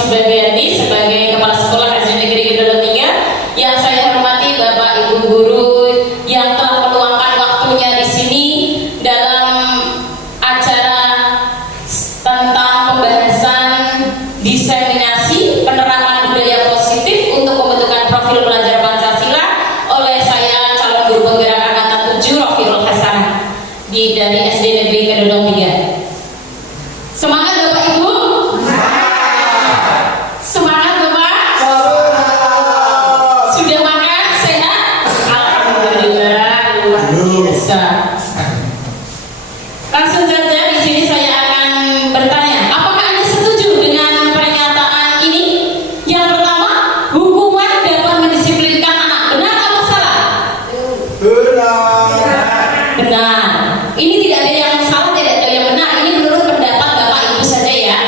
Sibagiani sebagai Kepala Sekolah SD Negeri Kedua 3. Yang saya hormati Bapak Ibu guru yang telah meluangkan waktunya di sini dalam acara tentang pembahasan diseminasi penerapan budaya positif untuk pembentukan profil pelajar Pancasila oleh saya calon guru penggerak angkatan 7 Rofirul Hasan dari SD Negeri Kedua 3. Semangat Bapak Ibu. Semangat Bapak. Sudah makan sehat? Alhamdulillah luar biasa. Langsung saja di sini saya akan bertanya, apakah Anda setuju dengan pernyataan ini? Yang pertama, hukuman dapat mendisiplinkan anak. Benar atau salah? Benar. Benar. Ini tidak ada yang salah, tidak ada yang benar. Ini menurut pendapat Bapak Ibu saja ya.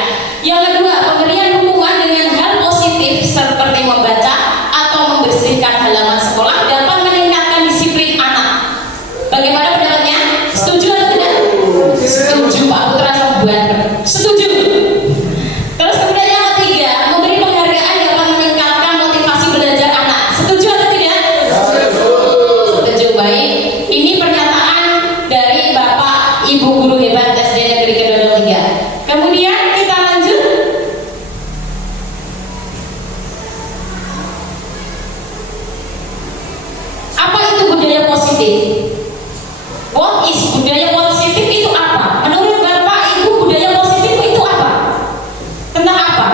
Yang kedua, pemberian hukuman dengan hal positif seperti membaca atau membersihkan halaman sekolah dapat meningkatkan disiplin anak. Bagaimana pendapatnya? Setuju atau tidak? Setuju, Pak Putra Sobat. Setuju. Terus kemudian yang ketiga, memberi penghargaan dapat meningkatkan motivasi belajar anak. Setuju atau tidak? Setuju. Baik. Ini pernyataan dari Bapak Ibu guru hebat SD Negeri Kedua 3. Kemudian kita lanjut. Apa itu budaya positif? What is budaya positif itu apa? Menurut Bapak Ibu budaya positif itu apa? Tentang apa?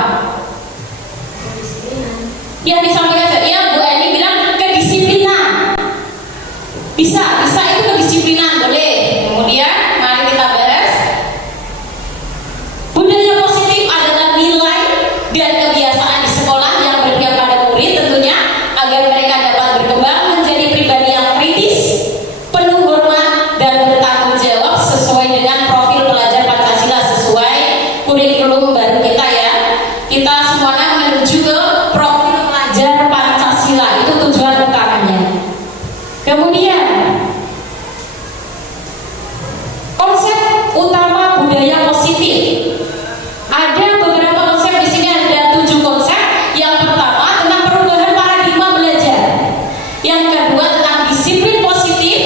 Yang disampaikan tadi ya Bu Eni bilang kedisiplinan. Bisa itu kedisiplinan boleh. Kemudian mari kita bahas. Budaya positif adalah nilai dan kebiasaan di sekolah yang berpihak pada murid tentunya agar mereka dapat berkembang menjadi pribadi yang kritis, penuh hormat dan bertanggung jawab sesuai dengan profil pelajar Pancasila sesuai kurikulum baru kita ya. Kita semuanya menuju ke profil pelajar Pancasila, itu tujuan utamanya. Kemudian konsep utama budaya positif. Ada beberapa konsep di sini, ada 7 konsep. Yang pertama tentang perubahan paradigma belajar. Yang kedua tentang disiplin positif,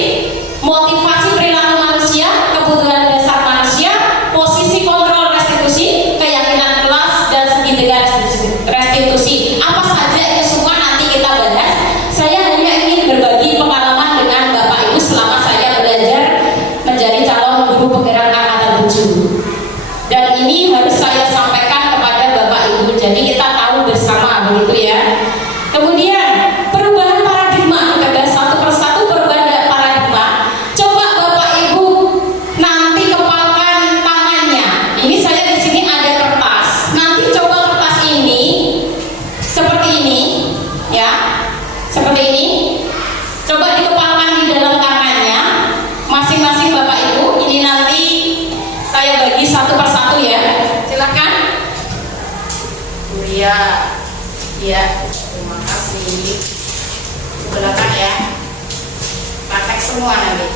motivasi perilaku manusia, kebutuhan dasar manusia, posisi kontrol restitusi, keyakinan kelas dan segitiga restitusi. Apa saja itu semua nanti kita bahas. Saya hanya ingin berbagi pengalaman dengan Bapak Ibu selama saya belajar menjadi calon guru penggerak angkatan 7. Dan ini harus saya sampaikan kepada Bapak Ibu. Jadi kita tahu bersama begitu ya. Kemudian perubahan paradigma, kita bahas satu persatu perubahan paradigma. Coba Bapak Ibu nanti kepalkan tangannya. Ini saya di sini ada kertas. Nanti coba kertas ini seperti ini ya. Seperti ini. Coba dikepalkan di dalam tangannya masing-masing Bapak Ibu. Ini nanti saya bagi satu persatu ya. Silakan. Iya, iya, terima kasih. Belakang ya, praktek semua nanti.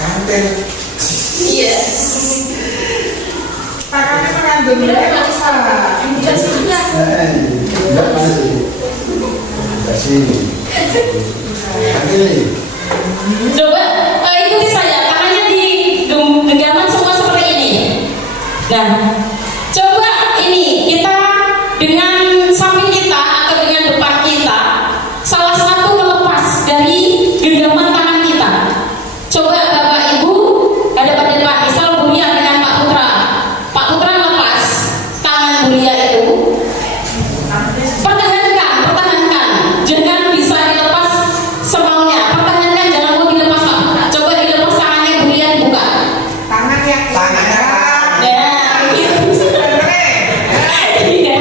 Kantin. Iya. Tangannya mengandung nggak bisa. Udah sudah. Enggak masih. Kasih. Ini. Coba ikuti saya. Tangannya di genggaman semua seperti ini. Nah, coba ini kita dengan samping kita atau dengan depan kita salah satu melepas dari genggaman tangan kita. Coba Bapak Ibu hadap ke depan. Misal Buria dengan Pak Putra. Pak Putra lepas tangan Buria itu. Pertahankan. Jangan bisa dilepas semaunya. Pertahankan, jangan mau dilepas Pak Putra. Coba dilepas tangannya Buria buka. Tangannya. Nah, gitu. Iya.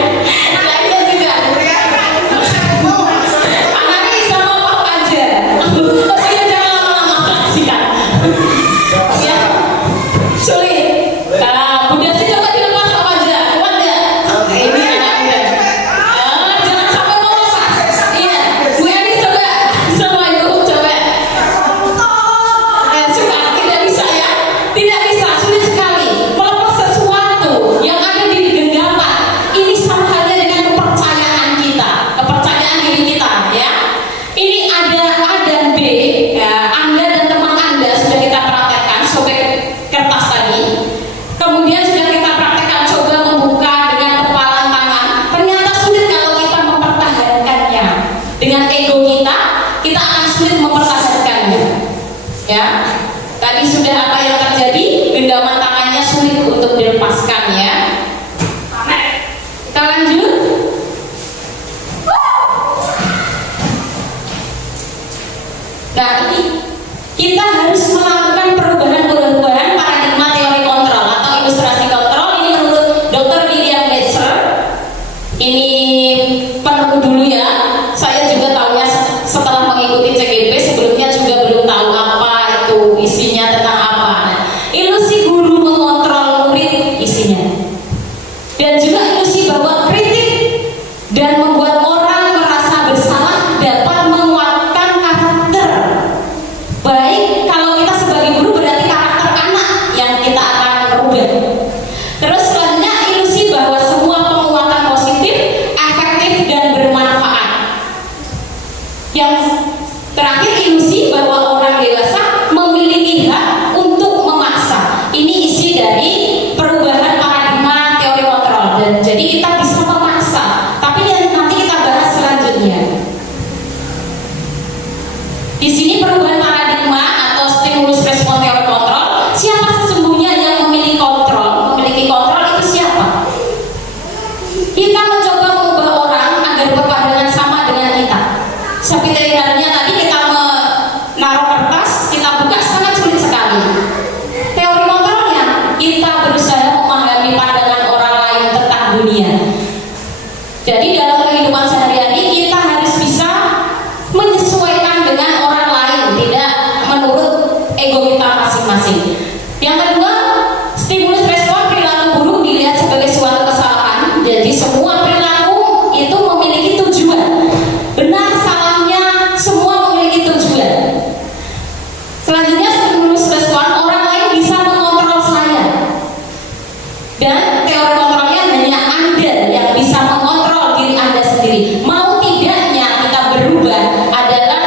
Dan teori kontrolnya hanya Anda yang bisa mengontrol diri Anda sendiri. Mau tidaknya kita berubah adalah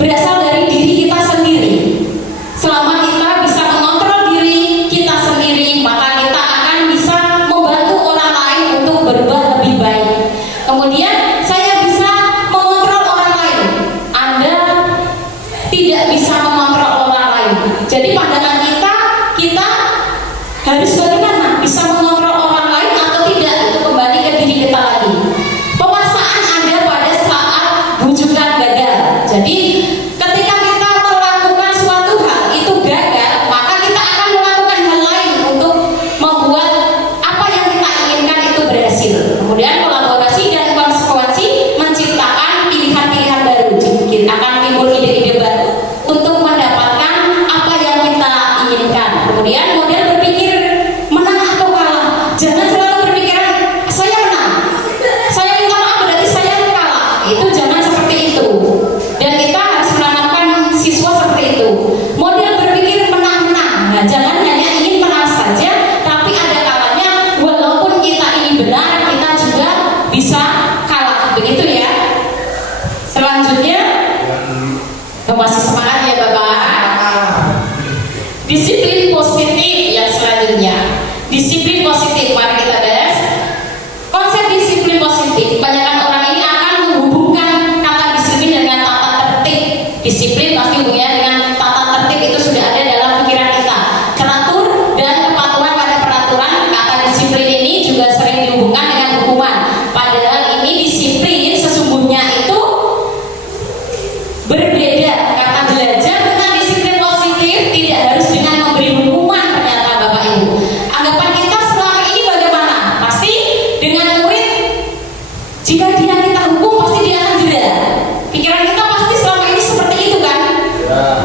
berasal dari diri kita sendiri. Selama kita bisa mengontrol diri kita sendiri, maka kita akan bisa membantu orang lain untuk berubah lebih baik. Kemudian saya bisa mengontrol orang lain. Anda tidak bisa mengontrol orang lain. Jadi pandangan kita harus bagaimana? Bisa mengontrol orang lain atau tidak? Itu kembali ke diri kita lagi. Pemaksaan Anda pada saat bujukan gagal. Jadi ketika kita melakukan suatu hal itu gagal, maka kita akan melakukan hal lain untuk membuat apa yang kita inginkan itu berhasil. Kemudian kolaborasi dan konsekuensi menciptakan pilihan-pilihan baru. Jadi akan timbul ide-ide baru untuk mendapatkan apa yang kita inginkan. Kemudian model berpikir menang atau kalah. Jangan selalu berpikiran saya menang, saya minta maaf berarti saya kalah. Itu jangan seperti itu. Dan kita harus menanamkan siswa seperti itu. Model berpikir menang-menang. Nah, jangan hanya ingin menang saja, tapi ada kalanya walaupun kita ini benar, kita juga bisa kalah. Begitu ya. Selanjutnya, masih semangat ya Bapak. Disiplin positif yang selanjutnya. Disiplin positif, mari kita bahas. Konsep disiplin positif, kebanyakan orang ini akan menghubungkan kata disiplin dengan tata tertib. Disiplin pasti hubungannya dengan tata tertib, itu sudah ada dalam pikiran kita. Teratur dan kepatuhan pada peraturan. Kata disiplin ini juga sering dihubungkan dengan hukuman. Padahal ini disiplin sesungguhnya itu berbeda. Kata belajar dengan disiplin positif tidak harus dengan memberi hukuman, ternyata Bapak Ibu. Anggapan kita selama ini bagaimana? Pasti dengan murid, jika dia kita hukum pasti dia akan jeda. Pikiran kita pasti selama ini seperti itu kan?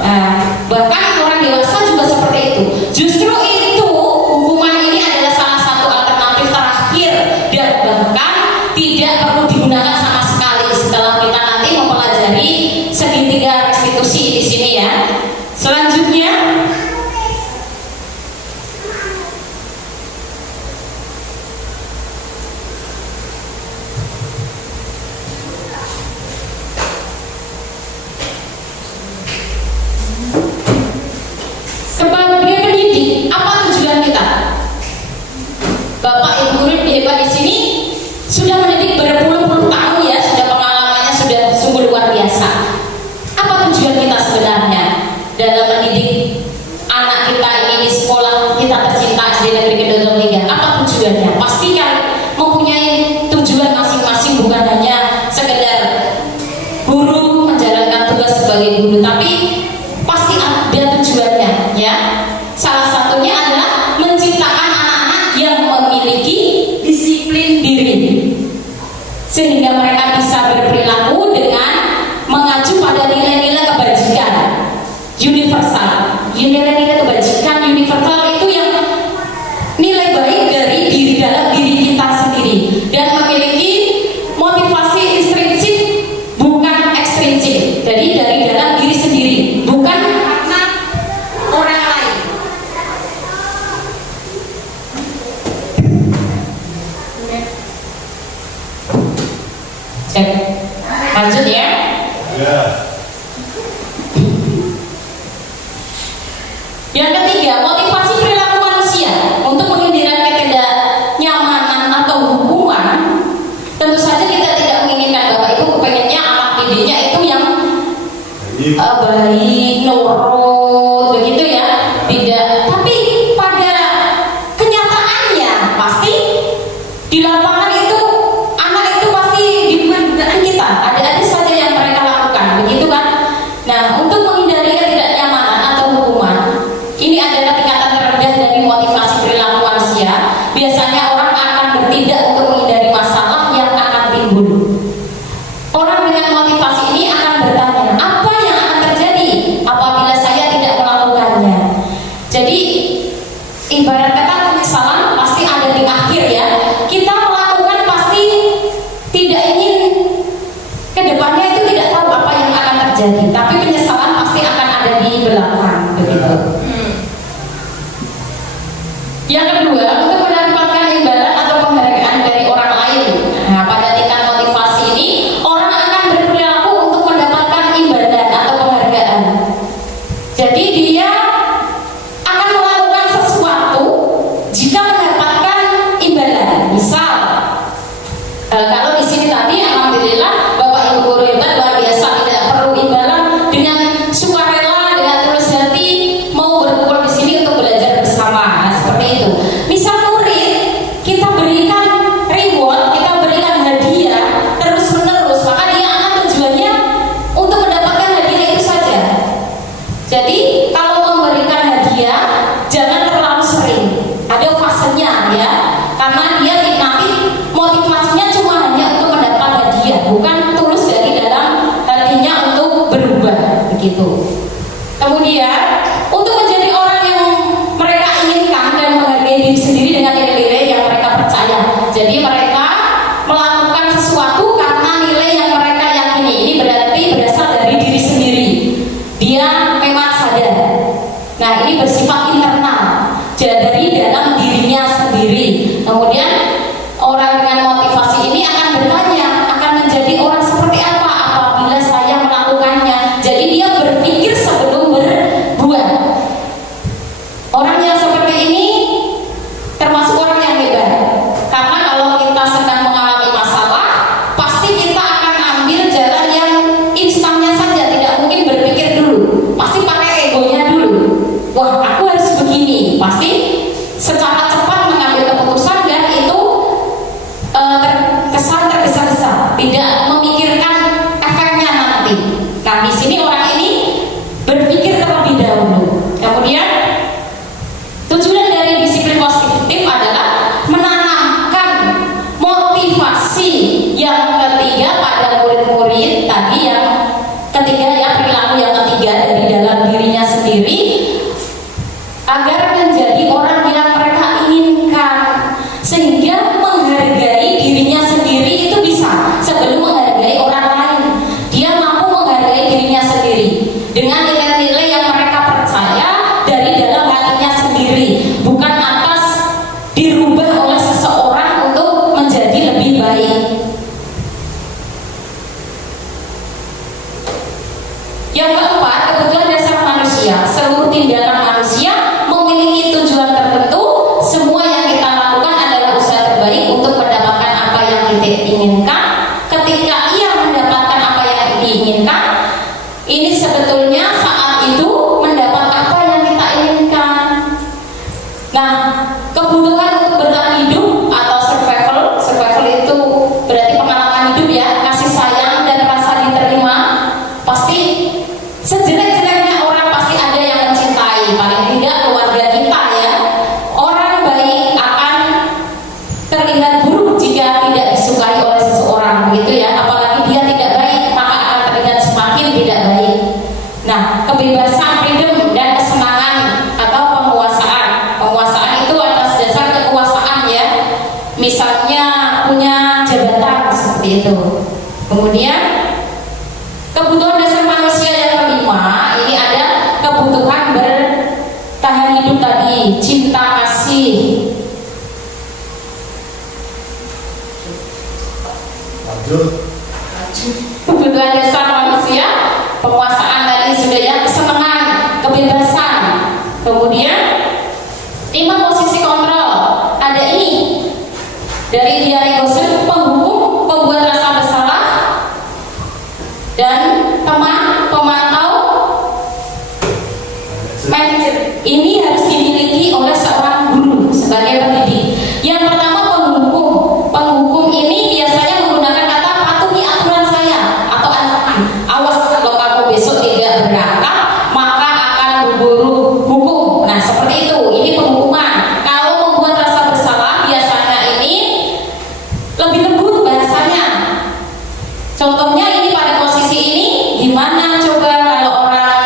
Nah, bahkan orang dewasa juga seperti itu. Justru itu hukuman ini adalah salah satu alternatif terakhir dan bahkan tidak perlu digunakan sama sekali setelah kita nanti mempelajari segitiga restitusi di sini ya. Selanjutnya, sebagai pendidik, apa tujuan kita? Bapak Ibu guru hebat di sini sudah mendidik berpuluh-puluh tahun ya, sudah pengalamannya sudah sungguh luar biasa. Apa tujuan kita sebenarnya dalam mendidik anak kita ini di sekolah kita tercinta SD Negeri Kedondong 3? Apa tujuannya? Pasti kan mempunyai tujuan masing-masing, bukan hanya sekedar guru menjalankan tugas sebagai guru, tapi pasti ada tujuannya ya. Salah satunya adalah menciptakan anak-anak yang memiliki disiplin diri sehingga mereka bisa berperilaku dengan mengacu pada nilai-nilai kebajikan universal. Nilai-nilai kebajikan universal itu yang nilai baik dari diri dalam diri kita sendiri dan memiliki motivasi intrinsik bukan ekstrinsik. Jadi dari dalam diri sendiri, bukan karena orang lain. Cek. Lanjut ya. Yang ketiga, motivasi perilaku manusia untuk menghindari ketidaknyamanan atau hukuman. Tentu saja kita tidak menginginkan Bapak Ibu kepengennya anak didiknya itu yang baik, nurut, begitu ya. Tidak. Tapi pada kenyataannya pasti di lapangan itu anak itu pasti di dugaan kita ada saja yang mereka lakukan, begitu kan? Nah, untuk menghindari ketidaknyamanan atau hukuman, ini adalah tingkatan terendah dari motivasi perilaku manusia. Biasanya orang akan bertindak untuk menghindari masalah yang akan timbul. Orang dengan motivasi ini akan bertanya, apa yang akan terjadi apabila saya tidak melakukannya? Jadi, ibarat kata penyesalan pasti ada di akhir ya. Kita melakukan pasti tidak ingin kedepannya itu tidak tahu apa yang akan terjadi, tapi penyesalan pasti akan ada di belakang, begitu. Yang kedua, itu. Kemudian kebutuhan dasar manusia yang kelima, ini ada kebutuhan bertahan hidup tadi, cinta kasih. Lanjut. Kebutuhan dasar manusia, penguasaan tadi sudah ya, kesenangan, kebebasan. Kemudian 5 posisi kontrol. Ada ini dari Diari Gosen, penghukum, pembuat rasa bersalah, dan teman, pemantau. Ini harus dimiliki oleh seorang guru sebagai pendidik. Yang pertama penghukum. Penghukum ini biasanya menggunakan kata patuhi aturan saya atau ancaman. Awas kalau kamu besok tidak berangkat, maka akan berburu hukum. Nah seperti itu. Ini penghukuman. Kalau membuat rasa bersalah biasanya ini lebih lembut bahasanya. Contohnya ini pada posisi ini, gimana coba kalau orang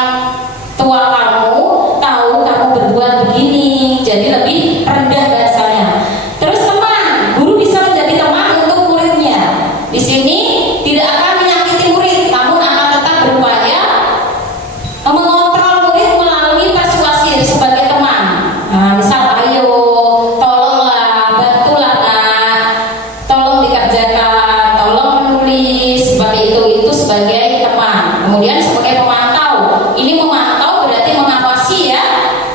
tua kamu tahu kamu berbuat begini, jadi lebih rendah bahasanya. Terus teman, guru bisa menjadi teman untuk muridnya. Di sini tidak akan menyakiti murid, namun akan tetap berupaya mengontrol murid melalui persuasi sebagai teman. Nah, misal ayo, tolonglah, bantulah nak, tolong dikerjakan, tolong menulis, seperti itu sebagai teman. Kemudian sebagai pemantau, ini memantau berarti mengawasi ya,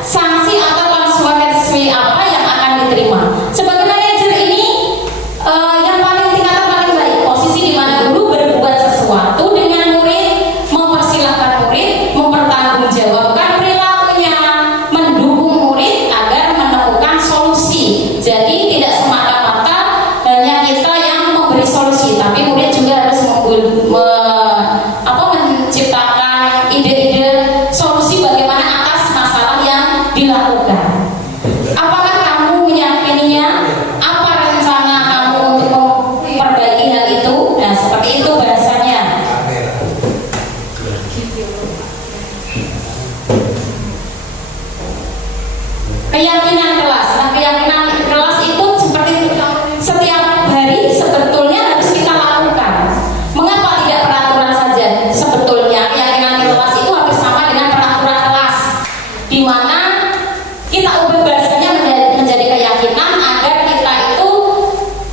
sanksi atau konsekuensi apa yang akan diterima. Sebagai manajer ini yang paling tingkatan paling baik, posisi di mana guru berbuat sesuatu dengan murid, mempersilahkan murid, mempertanggungjawabkan perilakunya, mendukung murid agar menemukan solusi. Jadi tidak semata-mata hanya kita yang memberi solusi, tapi murid juga harus menciptakan ide-ide solusi bagaimana atas masalah yang dilakukan. Apakah kamu meyakininya? Apa rencana kamu untuk memperbaiki hal itu? Nah, seperti itu bahasanya. Keyakinan kelas. Nah, keyakinan kelas itu seperti setiap hari sebetulnya harus kita lakukan. Mengapa tidak peraturan saja? Sebetulnya keyakinan kelas itu hampir sama dengan peraturan kelas, di mana kita ubah bahasanya menjadi keyakinan agar kita itu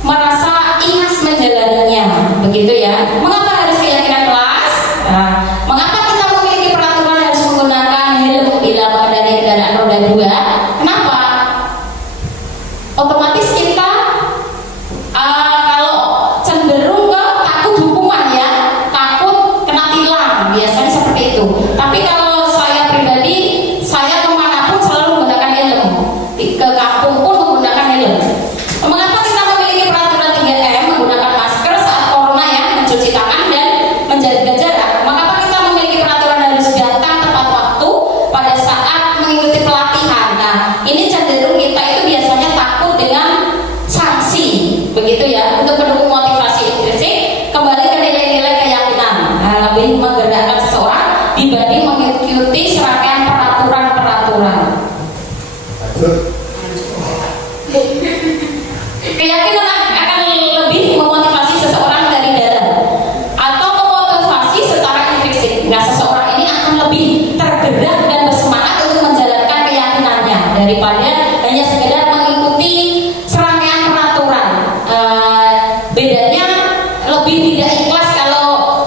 merasa ikhlas menjalaninya, begitu ya. Mengapa harus keyakinan kelas? Nah, mengapa kita memiliki peraturan harus menggunakan helm bila mengendarai kendaraan roda 2? Kenapa? Otomatis kita kalau cenderung ke takut hukuman ya, takut kena tilang, biasanya seperti itu. Tapi kalau saya pribadi, saya kemanapun selalu menggunakan helm, ke kampung pun menggunakan helm. Mengapa kita memiliki peraturan 3M, menggunakan masker saat corona ya, mencuci tangan dan menjaga jarak? Mengapa kita memiliki peraturan harus datang tepat waktu pada saat mengikuti pelatihan? Nah, ini cenderung kita itu biasanya takut dengan sanksi, begitu ya, untuk mendukung motivasi intrinsik. Kembali ke nilai-nilai keyakinan, lebih menggerakkan seseorang dibanding mengikuti serangkaian peraturan-peraturan. Lanjut. Keyakinan akan lebih memotivasi seseorang dari dalam atau memotivasi secara intrinsik. Nah, seseorang ini akan lebih tergerak dan bersemangat untuk menjalankan keyakinannya daripada hanya sekedar mengikuti serangkaian peraturan. Bedanya lebih tidak ikhlas kalau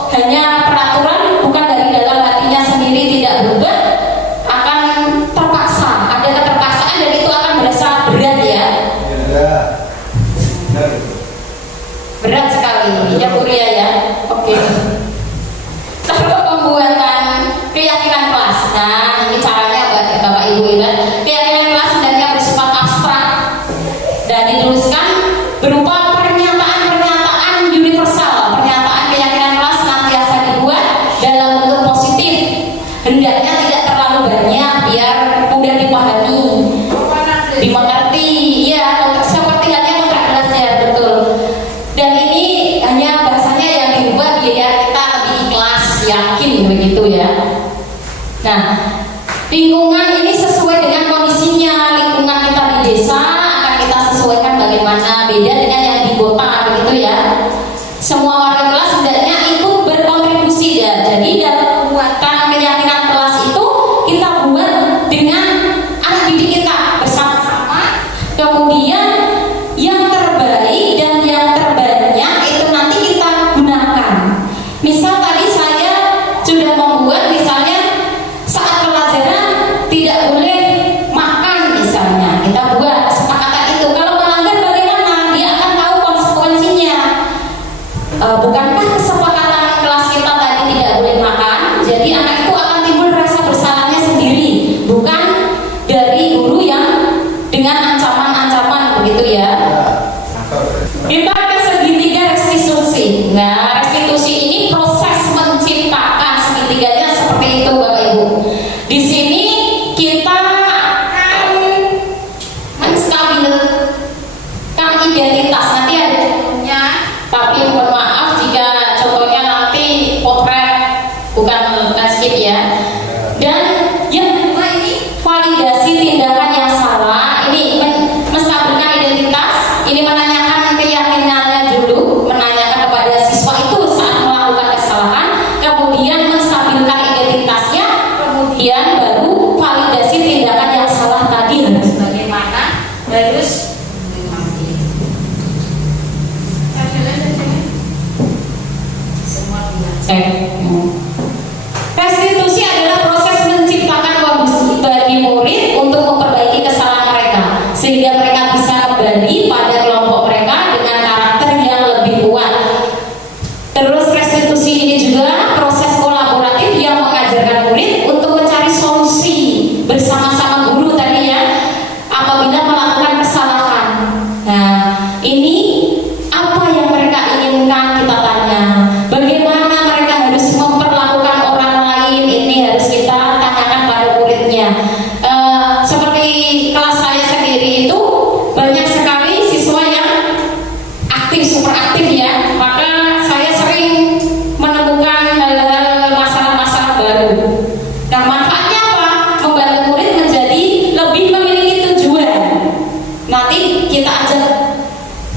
hanya peraturan, bukan dari dalam hatinya sendiri tidak berubah, akan terpaksa, ada keterpaksaan dan itu akan berasa berat ya. Ya. Benar. Berat sekali ya Kuria ya. Oke. Kalau pembuatan keyakinan kelas, nah ini caranya Bapak Ibu ya. Keyakinan kelas hendaknya bersifat abstrak dan dituliskan berupa pernyataan-pernyataan universal. Pernyataan keyakinan kelas senantiasa dibuat dalam bentuk positif. Hendaknya tidak terlalu banyak biar mudah dipahami, dimengerti. Iya, seperti halnya kontrak kelas ya, betul. Dan ini hanya bahasanya yang diubah biar kita lebih ikhlas, yakin begitu ya. Nah, lingkungan ini sesuai dengan kondisinya. Lingkungan kita di desa akan kita sesuaikan bagaimana, beda dengan yang di kota begitu ya. Semua warga Kita ke segitiga restitusi. Nah, restitusi ini proses menciptakan segitiganya seperti itu, Bapak Ibu. Di sini kita akan menstabilkan identitas. Nanti ada contohnya, tapi mohon maaf jika contohnya nanti potret bukan landscape ya. Dan yang kedua ini validasi tindakan yang salah. Ini menstabilkan identitas. Ini menanyakan keyakinannya dulu, menanyakan kepada siswa itu saat melakukan kesalahan, kemudian menstabilkan identitasnya, kemudian baru validasi tindakan yang salah tadi harus bagaimana, harus restitusi adalah proses menciptakan kondisi bagi murid untuk memperbaiki kesalahan mereka sehingga mereka bisa kembali pada kelompok mereka dengan karakter yang lebih kuat. Terus restitusi ini juga proses kolaboratif yang mengajarkan murid untuk mencari solusi bersama-sama guru tadi ya apabila melakukan kesalahan. Nah, ini apa yang mereka inginkan kita tanya. Bagaimana mereka harus memperlakukan orang lain, ini harus kita tanyakan pada muridnya. Seperti kelas saya sendiri itu banyak sekali siswa yang aktif, super aktif ya. Maka saya sering menemukan hal-hal masalah-masalah baru. Nah, manfaatnya apa? Membantu murid menjadi lebih memiliki tujuan. Nanti kita ajak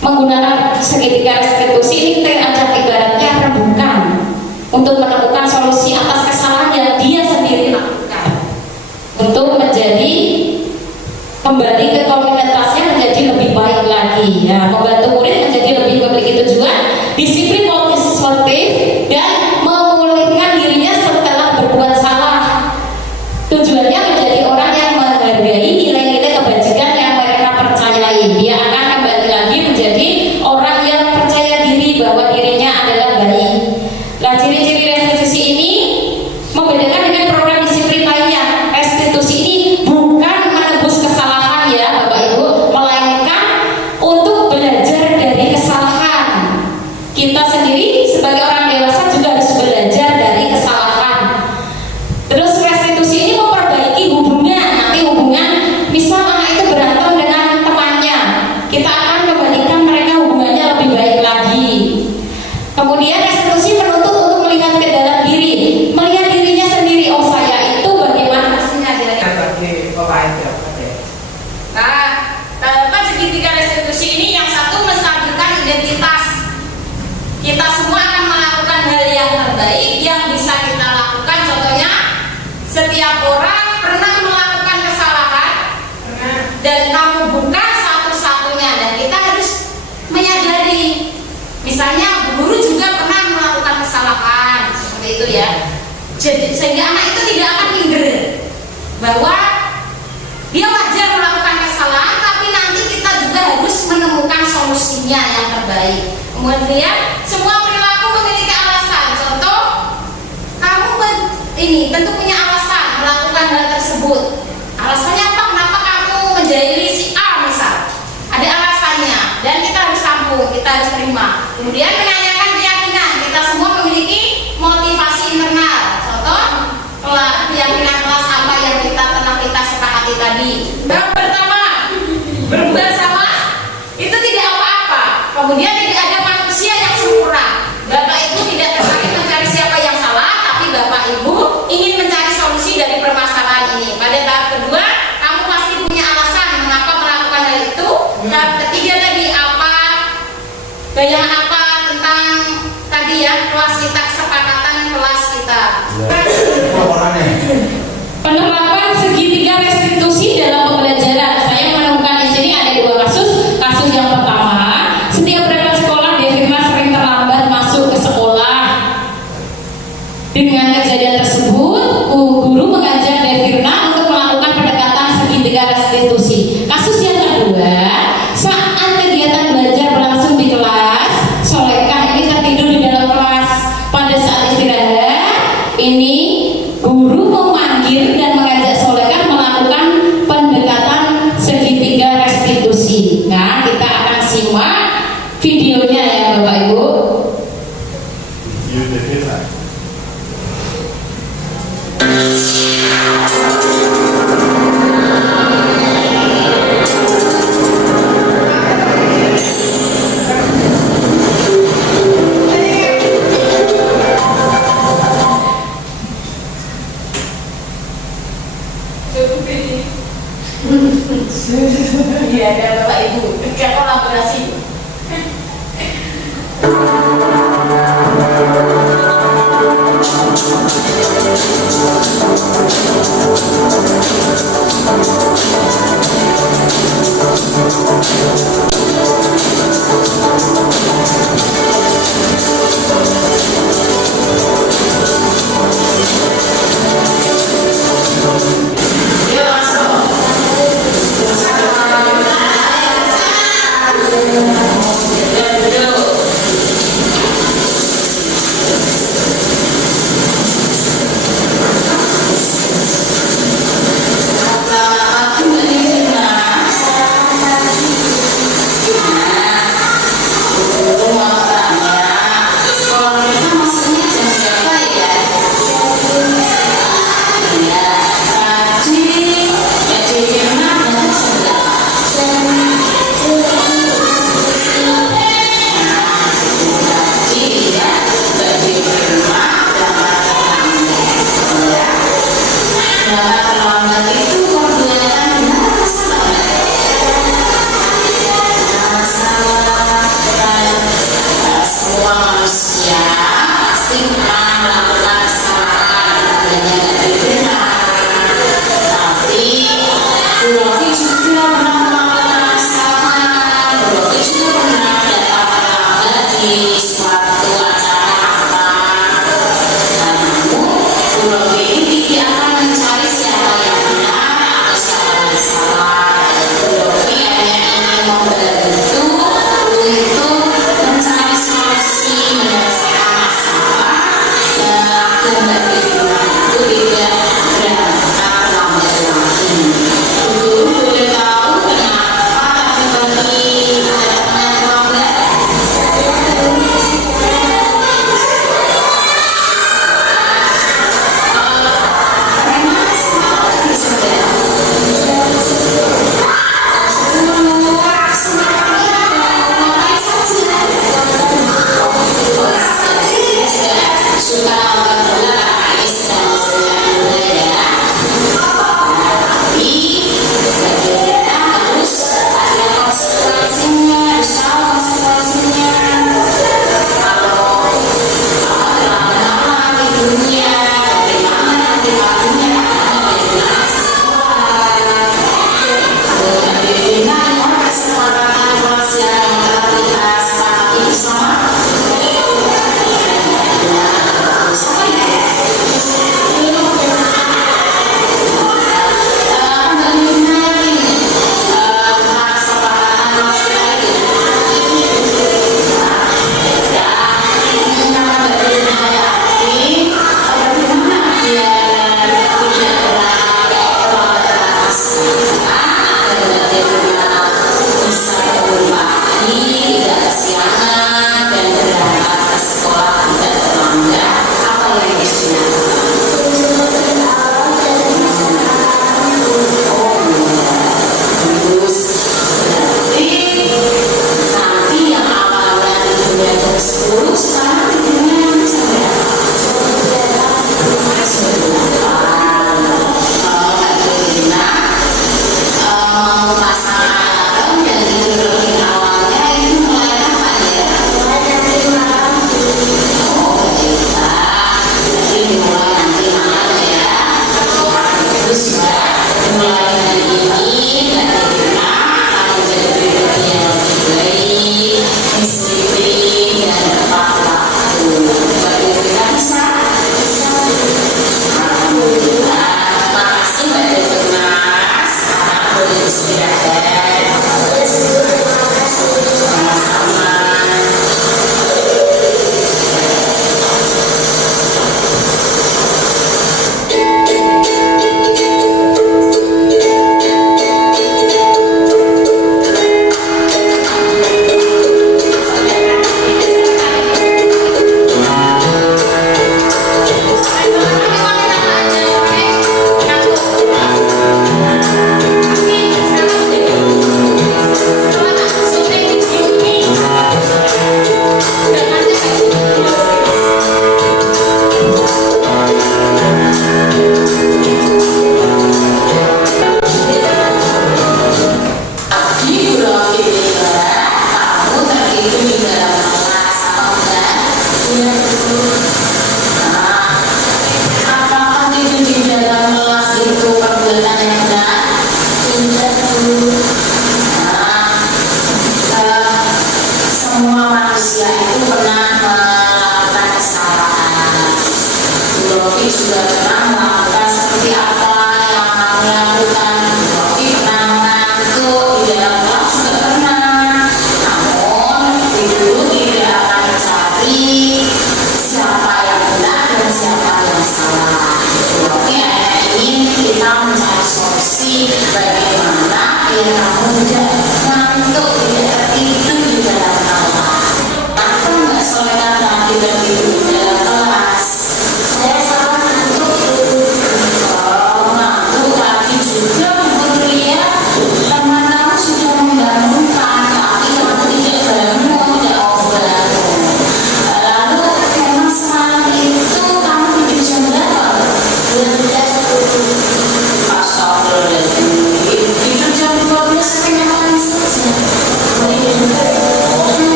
menggunakan segitiga restitusi ini, kita ajak ibaratnya rembukan untuk menemukan solusi atas kesalahan yang dia sendiri lakukan untuk menjadi kembali ke komunitasnya menjadi lebih baik lagi ya, membantu murid menjadi lebih memiliki tujuan, disiplin motivatif dan memulihkan dirinya setelah berbuat salah. Tujuannya menjadi orang yang menghargai nilai-nilai kebajikan yang mereka percayai. Dia akan kembali lagi menjadi orang yang percaya diri bahwa dirinya adalah baik. Nah, ciri-ciri restitusi ini membedakan dengan program disiplin lainnya. Restitusi ini bukan menebus kesalahan ya Bapak Ibu, melainkan untuk belajar dari kesalahan. Kita sendiri sebagai orang dewasa juga harus belajar dari kesalahan. Terus restitusi ini memperbaiki hubungan. Nanti hubungan, misal anak itu berantem dengan temannya, kita akan kembalikan mereka hubungannya lebih baik lagi. Kemudian restitusi menuntut untuk melihat ke dalam diri, melihat dirinya sendiri. Oh, saya itu bagaimana hasilnya Nah, dalam segitiga restitusi ini yang satu menstabilkan identitas. Kita semua akan melakukan hal yang terbaik yang bisa kita lakukan. Contohnya, setiap orang pernah melakukan kesalahan dan kamu bukan satu-satunya, dan kita harus menyadari. Misalnya guru juga pernah melakukan kesalahan seperti itu ya. Jadi sehingga anak itu tidak akan minder bahwa dia wajar melakukan kesalahan, tapi nanti kita juga harus menemukan solusinya yang terbaik. Kemudian semua perilaku memiliki alasan. Contoh, kamu ini tentu punya alasan melakukan hal tersebut. Alasannya apa? Kenapa kamu menjahili si A misal? Ada alasannya dan kita harus tampung, kita harus terima. Kemudian menanyakan keyakinan. Kita semua memiliki motivasi internal. Contoh, keyakinan kelas apa yang kita sepakati tadi. Yang pertama, berbuat salah itu tidak apa-apa. Kemudian tidak ada manusia yang sempurna. Bapak Ibu tidak tertarik mencari siapa yang salah, tapi Bapak Ibu ingin mencari solusi dari permasalahan ini. Pada tahap kedua, kamu pasti punya alasan mengapa melakukan hal itu. Tahap ketiga tadi apa? Bayangan apa tentang tadi ya kelas kita, kesepakatan kelas kita. penerapan segitiga restitusi dalam pembelajaran. Saya menemukan di sini ada dua kasus. Kasus yang pertama, setiap berangkat sekolah Devina sering terlambat masuk ke sekolah. Dengan kejadian tersebut, guru mengajak Devina untuk melakukan pendekatan segitiga restitusi. Kasus yang kedua, saat kegiatan belajar berlangsung di kelas, Solekah ini tertidur di dalam kelas. Pada saat istirahat, ini guru memanggil dan mengajak Solekah melakukan pendekatan segitiga restitusi. Nah, kita akan simak video Jadi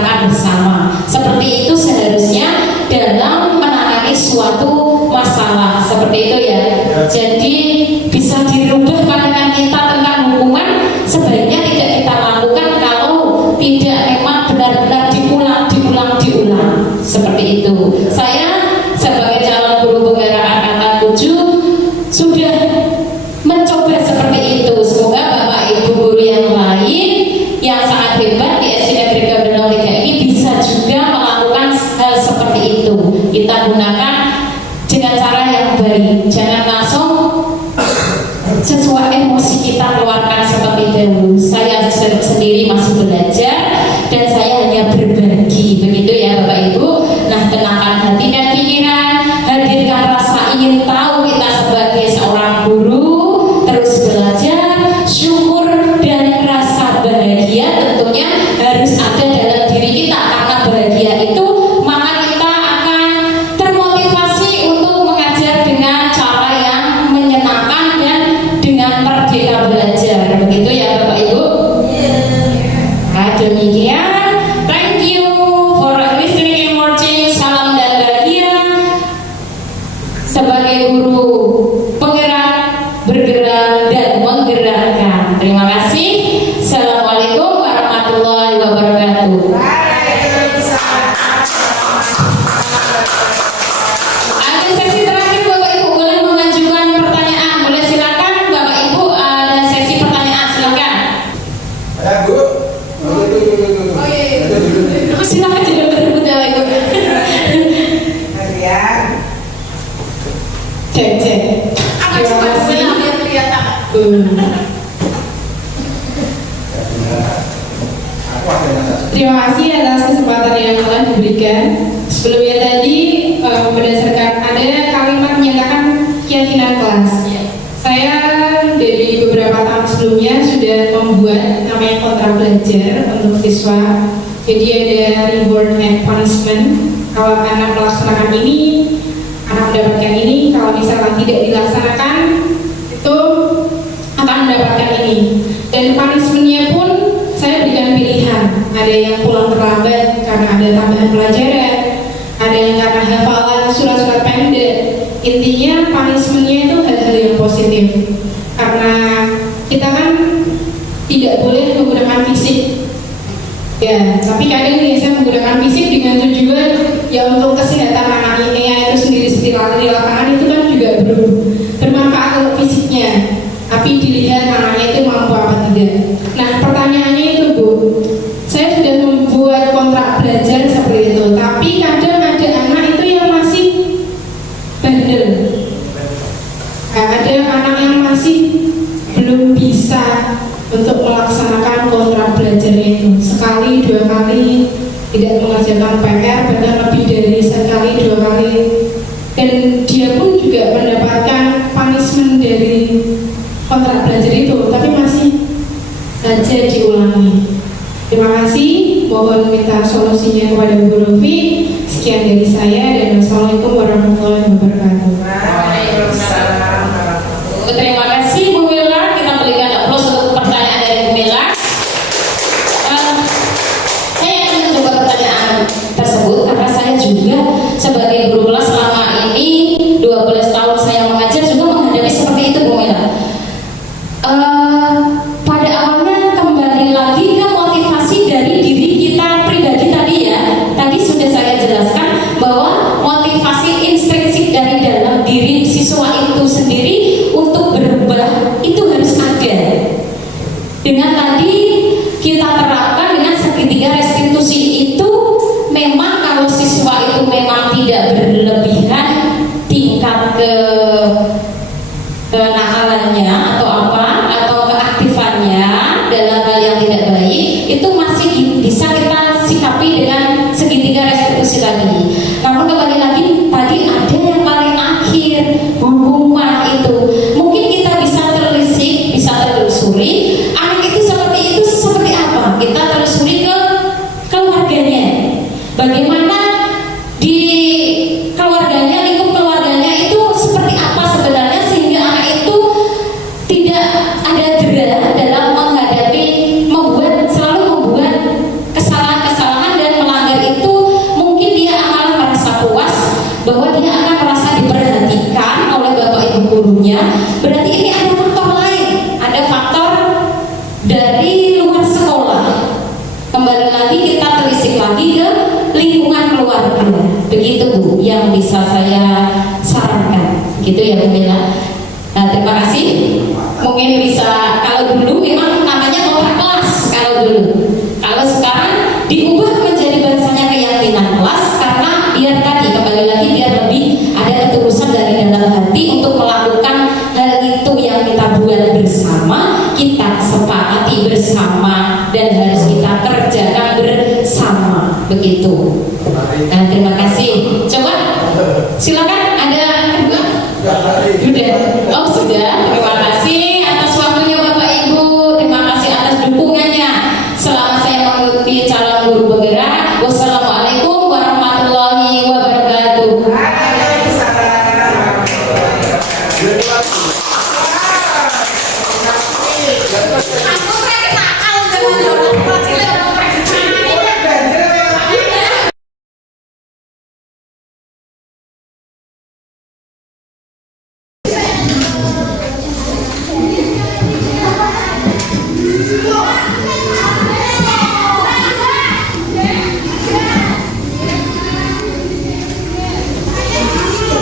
bicarakan bersama. Seperti itu seharusnya dalam menangani suatu masalah seperti itu ya. Jadi bisa dirubah pandangan kita tentang hukuman, sebaiknya tidak kita lakukan kalau tidak memang benar-benar diulang seperti itu. Saya sebagai calon guru penggerak angkatan 7 sudah mencoba seperti itu. Semoga Bapak Ibu guru yang lain yang sangat hebat di SD Negeri Garuda 03 ini bisa juga melakukan hal seperti itu. Kita gunakan dengan cara yang baik, jangan langsung sesuai emosi kita keluarkan seperti dahulu. Saya sendiri masih belajar dan saya hanya berbagi, begitu ya Bapak Ibu. Nah, tenangkan hati dan pikiran, hadirkan rasa ingin tahu kita sebagai seorang guru, terus belajar, syukur dan rasa bahagia tentunya harus ada dalam diri kita. Karena bahagia itu maka kita akan termotivasi untuk mengajar dengan cara yang menyenangkan dan dengan merdeka belajar, begitu ya Bapak Ibu. Nah, demikian. Thank you for listening and watching. Salam dan bahagia sebagai guru penggerak, bergerak dan menggerakkan. Terima kasih. Assalamualaikum warahmatullahi wabarakatuh. Ada sesi terakhir Bapak Ibu, boleh mengajukan pertanyaan, boleh silakan Bapak Ibu, ada sesi pertanyaan, silakan. Ayo Bu. Oh iya. Silakan juga berebut Bapak Ibu. Cek. Angkat coba sebelah biar kelihatan. Aku ada nasihat. Terima kasih atas kesempatan yang telah diberikan. Sebelumnya tadi berdasarkan ada kalimat menyatakan keyakinan kelas. Saya dari beberapa tahun sebelumnya sudah membuat namanya kontrak belajar untuk siswa. Jadi ada reward and punishment. Kalau anak melaksanakan ini, anak mendapatkan ini. Kalau misalkan tidak dilaksanakan, itu akan mendapatkan ini. Dan punishmentnya pun saya berikan pilihan. Ada yang pulang terlambat karena ada tambahan pelajaran, ada yang karena hafalan surat-surat pendek. Intinya punishmentnya itu hal-hal yang positif. Karena kita kan tidak boleh menggunakan fisik. Ya, tapi kadang nih saya menggunakan fisik dengan tujuan ya untuk kesehatan anaknya itu sendiri di lapangan itu kan juga bermanfaat untuk fisiknya. Tapi dilihat anaknya itu mampu apa tidak. Nah, pertanyaannya itu Bu, saya sudah membuat kontrak belajar seperti itu, tapi kadang ada anak itu yang masih bandel. Nah, ada anak yang masih belum bisa untuk melaksanakan kontrak belajarnya itu. Sekali, dua kali tidak mengerjakan PR, bahkan lebih dari sekali, dua kali. Dan dia pun juga mendapatkan punishment dari kontrak belajar itu, tapi masih saja diulangi. Terima kasih, mohon minta solusinya kepada Bu Rofi. Sekian dari saya dan wassalamualaikum warahmatullahi wabarakatuh. Terima kasih Bu Mila, kita berikan aplaus untuk pertanyaan dari Bu Mila. Saya akan mencoba pertanyaan tersebut karena saya juga sebagai guru kelas selama ini 12 tahun saya mengajar juga menghadapi seperti itu Bu Mila. Pada awalnya kembali lagi ke motivasi dari diri kita pribadi tadi ya. Tadi sudah saya jelaskan bahwa motivasi intrinsik dari dalam diri siswa itu sendiri untuk berubah itu harus ada. Dengan tadi kita terapkan dengan segitiga restitusi itu, memang kalau siswa itu memang tidak berlebihan tingkat kenakalannya atau apa atau keaktifannya dalam hal yang tidak baik, itu masih bisa kita sikapi dengan segitiga restitusi tadi. Namun kembali lagi tadi ada yang paling akhir, hukuman itu mungkin kita bisa telisik, bisa telusuri anak itu seperti apa, kita telusuri ke keluarganya, bagaimana di keluarganya, lingkup keluarganya itu seperti apa sebenarnya, sehingga anak itu tidak ada dera dalam selalu membuat kesalahan-kesalahan dan ya mungkin ya. Nah, terima kasih. Mungkin bisa, kalau dulu memang namanya kontrak kelas kalau dulu. Kalau sekarang diubah menjadi bahasanya keyakinan kelas, karena biar tadi kembali lagi biar lebih ada ketulusan dari dalam hati untuk melakukan hal itu yang kita buat bersama, kita sepakati bersama, dan harus kita kerjakan bersama, begitu. Nah, terima kasih. Coba silakan, ada kedua? Sudah. Oh, sudah. Terima kasih atas waktunya Bapak Ibu. Terima kasih atas dukungannya selama saya mengikuti calon guru penggerak. Wassalamualaikum warahmatullahi wabarakatuh. Aku kayak nakal dengan orang tua cilik orang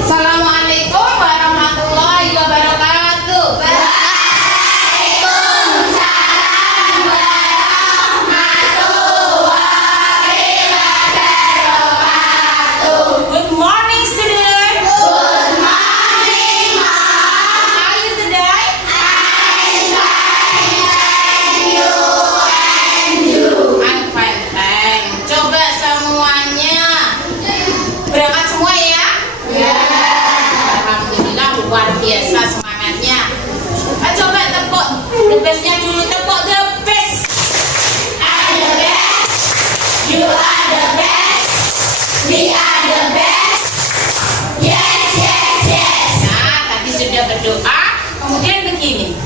Assalamualaikum warahmatullahi wabarakatuh. Waalaikumsalam warahmatullahi wabarakatuh. Good morning, student. Good morning, Mom. How are you today? I'm fine, thank you. And you? I'm fine, thanks. Coba semuanya berangkat semua ya? Ya. Alhamdulillah, luar biasa semangatnya. Coba tepuk the bestnya dulu, tepuk the best. I'm the best. You are the best. We are the best. Yes, yes, yes. Nah, tadi sudah berdoa. Kemudian begini.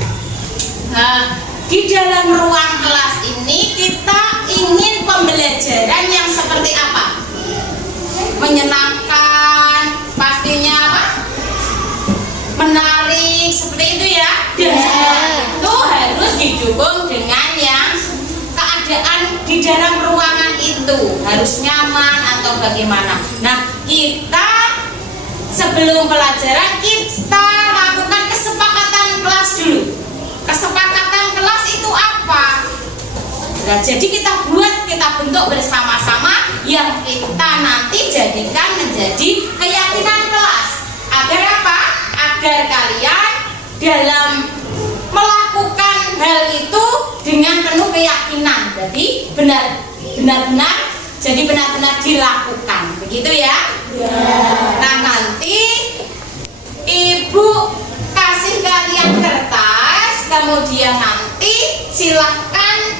Di dalam ruang kelas ini kita ingin pembelajaran yang seperti apa? Menyenangkan, pastinya apa? Menarik, seperti itu ya. Dan semua itu harus didukung dengan yang keadaan di dalam ruangan itu harus nyaman atau bagaimana. Nah, kita sebelum pelajaran kita lakukan kesepakatan kelas dulu. Kesepakatan kelas itu apa? Nah, jadi kita bentuk bersama-sama yang kita nanti jadikan menjadi keyakinan kelas. Agar apa? Agar kalian dalam melakukan hal itu dengan penuh keyakinan. Jadi benar-benar dilakukan. Begitu ya? Nah, nanti Ibu kasih kalian kertas, kemudian nanti silahkan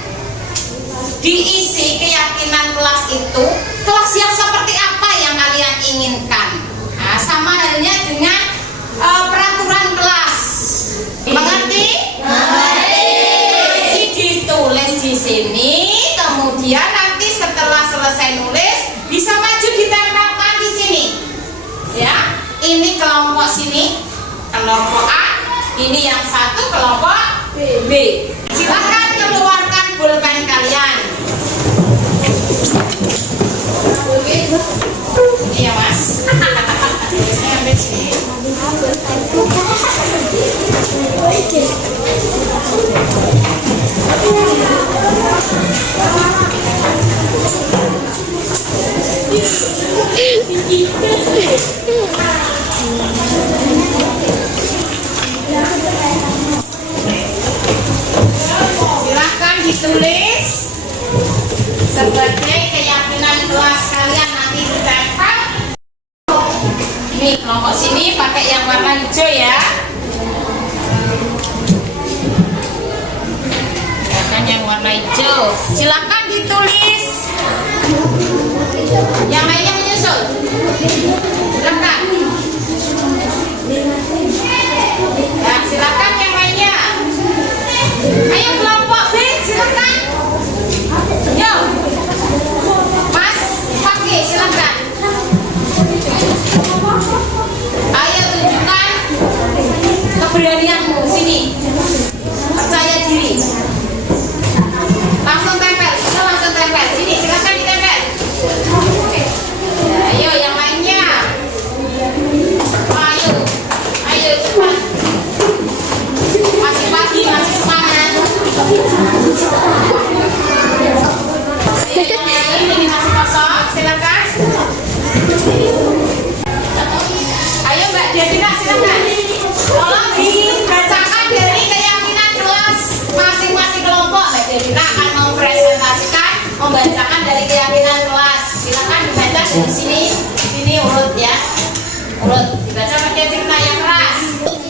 diisi keyakinan kelas itu, kelas yang seperti apa yang kalian inginkan. Nah, sama halnya dengan peraturan kelas. Mengerti? Mengerti. Jadi ditulis di sini, kemudian nanti setelah selesai nulis bisa maju ditempelkan di sini. Ya, ini kelompok sini, kelompok A, ini yang satu kelompok B. Silakan keluarkan pulpen kalian. Iya Mas. Saya ambil sini. Silakan ditulis sebagai keyakinan kelas kalian nanti ditempel. Ini kelompok sini pakai yang warna hijau ya. Silakan yang warna hijau. Silakan ditulis. Yang lainnya menyusul. Silakan. Ya, silakan yang lainnya. Ayo kelompok B, silakan. Yo, Mas, pakai silakan. Ayo tunjukkan keberanianmu sini. Percaya diri. Langsung tempel, langsung tempel. Sini, silakan ditempel. Ya, ayo yang lainnya. Ayo, ayo Ini masih kosong, silakan. Ayo Mbak Devina, silakan. Tolong dibacakan dari keyakinan kelas masing-masing kelompok. Mbak Devina akan mempresentasikan, membacakan dari keyakinan kelas. Silakan dibaca dari sini. Sini urut ya. Urut. Dibaca pakai cerita yang keras.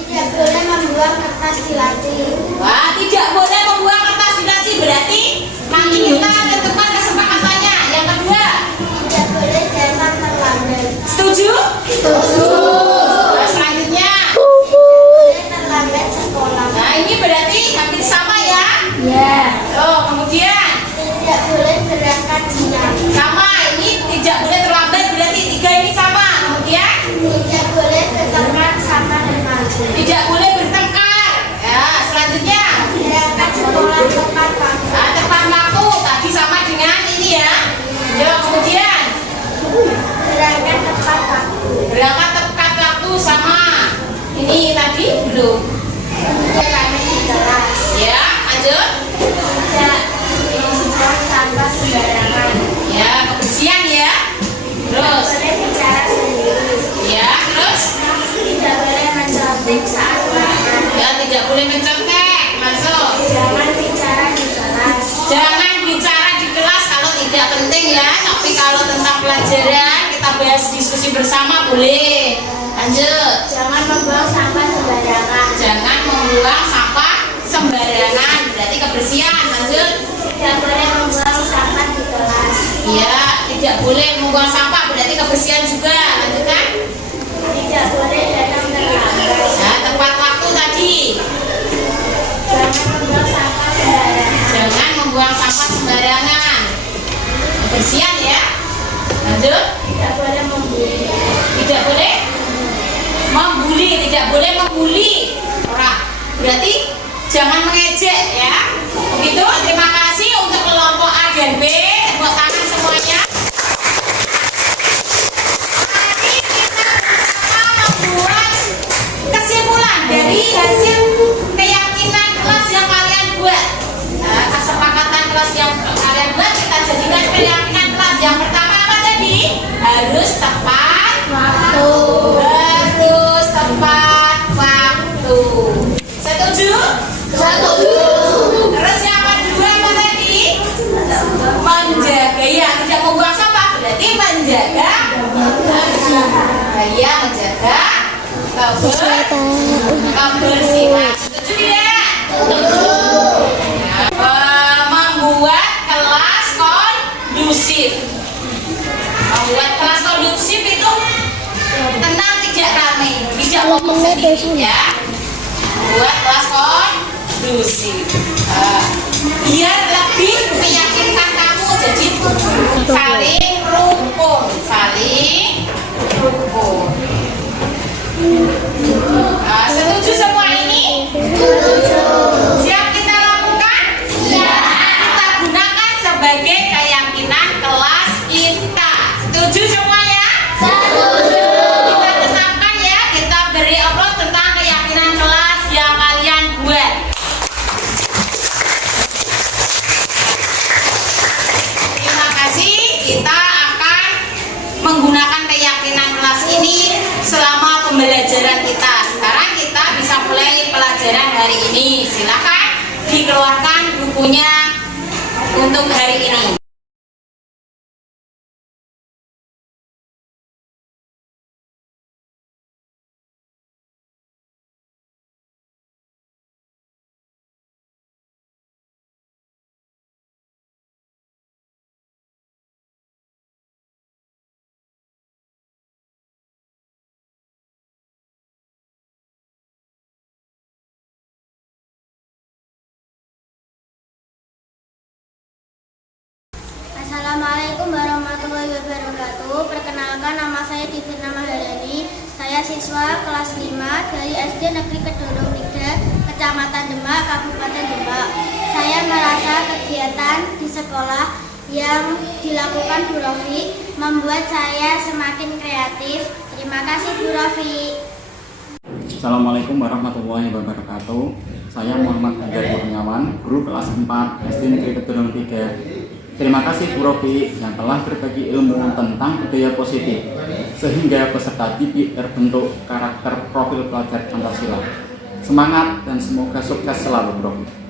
Tidak boleh membuang kertas di laci. Wah, tidak boleh membuang kertas di laci. Berarti nanti kita tentukan kesepakatannya. Yang kedua, Tidak boleh datang terlambat. setuju? Setuju. Nah, selanjutnya. Tidak boleh terlambat sekolah. Nah, ini berarti hampir sama ya. Ya. Oh, kemudian Tidak boleh berangkat siang. sama, ini tidak boleh terlambat, berarti tiga ini sama. Kemudian Tidak boleh bertengkar sama remaja. tidak boleh bertengkar. Ya, selanjutnya Berangkat sekolah tepat waktu. nah, tepat waktu tadi sama dengan ini ya. Ya, kemudian Berangkat tepat waktu. berangkat tepat waktu sama ini tadi belum. Berangkat di kelas. Ya, lanjut. Tidak membuang sampah sembarangan. Ya, kebersihan ya. Terus, Tidak boleh bicara sendiri. ya, terus. Tidak boleh mencontek saat makan. Ya, tidak boleh mencontek. Masuk. Jangan bicara di kelas. Jangan bicara di kelas kalau tidak penting ya. Tapi kalau tentang pelajaran kita bahas diskusi bersama boleh. Lanjut. Jangan membuang sampah sembarangan. Jangan membuang sampah sembarangan. Berarti kebersihan. Lanjut. Tidak boleh membuang sampah di kelas. Ya, tidak boleh membuang sampah. Berarti kebersihan juga. Lanjutkan. Tidak boleh datang terlambat. Nah, tepat waktu tadi. Jangan membuang sampah sembarangan. Jangan membuang sampah sembarangan. Kebersihan ya. Lanjut. Tidak boleh membuli. Tidak boleh membuli, tidak boleh membuli orang. Berarti jangan mengejek ya. Begitu. Terima kasih untuk kelompok A dan B. Tepuk tangan semuanya. Mari kita bersama membuat kesimpulan dari hasil keyakinan kelas yang kalian buat. Nah, kesepakatan kelas yang kalian buat kita jadikan keyakinan kelas. Yang pertama apa tadi? Harus tepat Waktu. harus tepat waktu. Setuju? Setuju. Terus yang kedua apa tadi? Menjaga ya, tidak membuang sampah berarti menjaga ya, menjaga kebersihan. Setuju tidak? Membuat kelas kondusif. Membuat kelas kondusif itu tenang, tidak ramai, tidak ngomong sedikit ya. Buat kelas kondusif. Biar lebih meyakinkan kamu, jadi saling rukun, saling rukun. Setuju semua ini? Siap kita lakukan? Kita gunakan sebagai keyakinan kelas kita. Setuju semuanya? Kita tetapkan ya, kita beri upload tentang keyakinan kelas yang kalian buat. Terima kasih. Kita akan menggunakan keyakinan kelas ini selama pembelajaran kita. Sekarang kita bisa mulai pelajaran hari ini. Silakan dikeluarkan bukunya untuk hari ini. Assalamualaikum warahmatullahi wabarakatuh. Perkenalkan, nama saya Divina Maharani. Saya siswa kelas 5 dari SD Negeri Kedorong 3, Kecamatan Demak, Kabupaten Demak. Saya merasa kegiatan di sekolah yang dilakukan Bu Rofi membuat saya semakin kreatif. Terima kasih Bu Rofi. Assalamualaikum warahmatullahi wabarakatuh. Saya Muhammad Hajar Kurniawan, guru kelas 4 SD Negeri Kedurung 3. Terima kasih Bu Rofi yang telah berbagi ilmu tentang budaya positif sehingga peserta didik terbentuk karakter profil pelajar Pancasila. Semangat dan semoga sukses selalu, Bu Rofi.